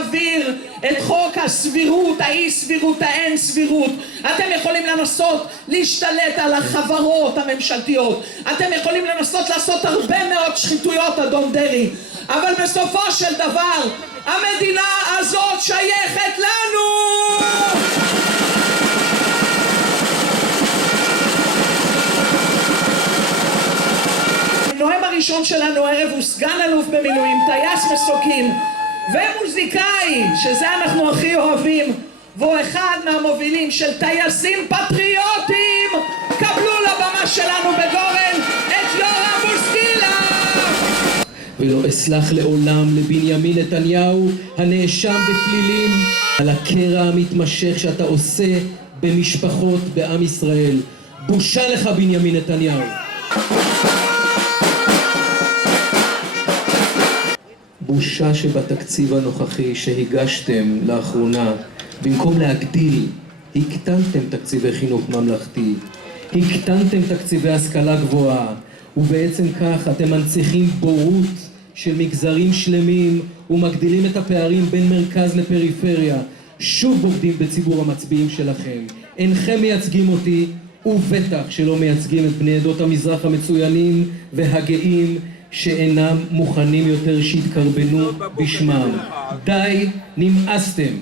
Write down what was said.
להעביר את חוק הסבירות, האי סבירות, האין סבירות. אתם יכולים לנסות להשתלט על החברות הממשלתיות, אתם יכולים לנסות לעשות הרבה מאוד שחיתויות, אדון דרעי, אבל בסופו של דבר המדינה הזאת שייכת לנו. הנואם הראשון שלנו הערב הוא סגן אלוף במילואים, טייס מסוקים ומוזיקאי, שזה אנחנו הכי אוהבים, והוא אחד מהמובילים של טייסים פטריוטים. קבלו לבמה שלנו בגורן את יורם בוסקילה. ולא אסלח לעולם לבנימין נתניהו הנאשם בפלילים על הקרע המתמשך שאתה עושה במשפחות בעם ישראל. בושה לך בנימין נתניהו. בושה שבתקציב הנוכחי שהגשתם לאחרונה, במקום להגדיל, הקטנתם תקציבי חינוך ממלכתי, הקטנתם תקציבי השכלה גבוהה, ובעצם כך אתם מנציחים בורות של מגזרים שלמים ומגדילים את הפערים בין מרכז לפריפריה. שוב בוגדים בציבור המצביעים שלכם. אינכם מייצגים אותי, ובטח שלא מייצגים את בני עדות המזרח המצוינים והגאים שאינם מוכנים יותר שיתקרבנו בשמם. די, נמאסתם.